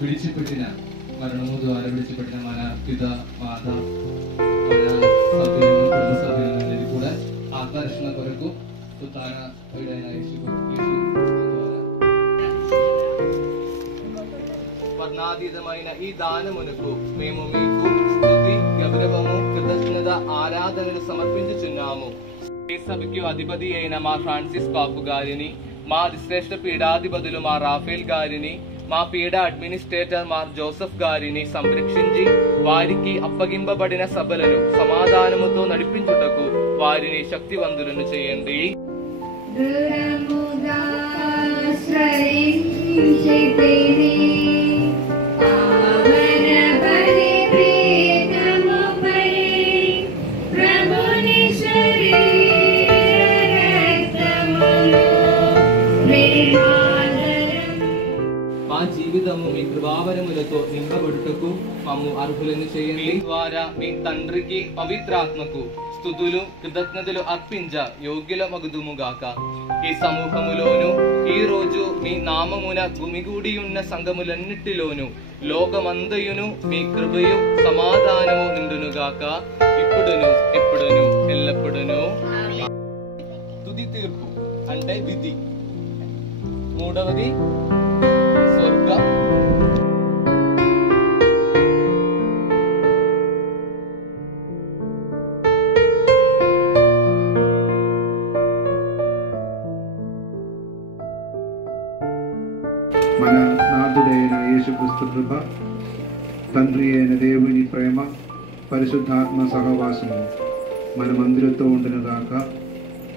విడిచిపెట్టిన మరణము ద్వారా విడిచిపెట్టిన మన పిత మాత మన సభ్యులను కుటుంబ సభ్యులందరినీ కూడా ఆకర్షణ కొరకు తన వీడైన వర్ణాతీతమైన ఈ దానమునకు మేము మీకు స్తుతి గౌరవము కృతజ్ఞత ఆరాధనలు సమర్పించుచున్నాము. ఈ సభకు అధిపతి అయిన మా ఫ్రాన్సిస్ పాపు గారిని, మా శ్రేష్ఠ పీఠాధిపతులు మా రాఫేల్ గారిని, మా పీడ అడ్మినిస్ట్రేటర్ మా జోసెఫ్ గారిని సంరక్షించి వారికి అప్పగింపబడిన సభలను సమాధానముతో నడిపించుటకు వారిని శక్తివంతులను చేయండి. మా జీవితము మీ కృపావరములతో నింపబడుటకు మమ్ము అర్హులను చేయండి. మీ ద్వారా మీ తండ్రికి పవిత్రాత్మకు స్తుతులు కృతజ్ఞతలు అర్పించ యోగ్యులమగుదుముగాక. ఈ సమూహములోను ఈ రోజు మీ నామమున గుమిగూడి ఉన్న సంఘములన్నిటిలోను లోకమందయును మీ కృపయు సమాధానము నిండునుగాక, ఇప్పుడును ఎప్పుడును ఎల్లప్పుడును. తుది తీర్పు అంటే విధి. మూడవది స్వర్గం. మన నాథుడైన యేసుక్రీస్తు కృప, తండ్రి అయిన దేవుని ప్రేమ, పరిశుద్ధాత్మ సహవాసము మనమందరితో ఉండును గాక,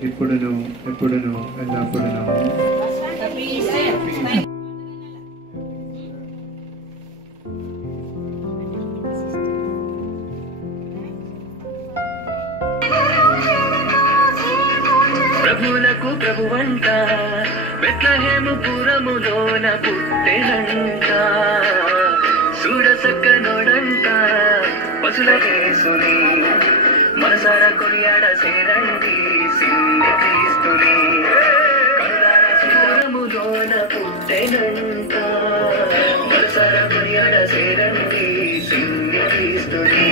ఇప్పుడును ఎప్పుడును ఎల్లప్పుడును. ప్రభువులకు ప్రభువంట బెత్లెహేము పురములోన పుట్టెనంట, సూరసక్కనోడంట పశుల యేసుని మనసారా కొనియాడ సేరండి సిన్ని క్రీస్తుని. కనులార పురములోన పుట్టెనంట, మనసారా కొనియాడ సేరండి సిన్ని క్రీస్తుని.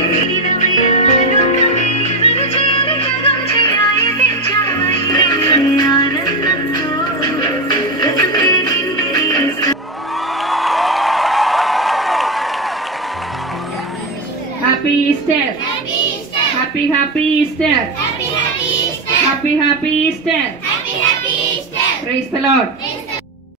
Happy Easter! Happy Easter! Happy Happy Easter! Happy Happy Easter! Happy Happy Easter! Happy Happy Easter! Praise the Lord!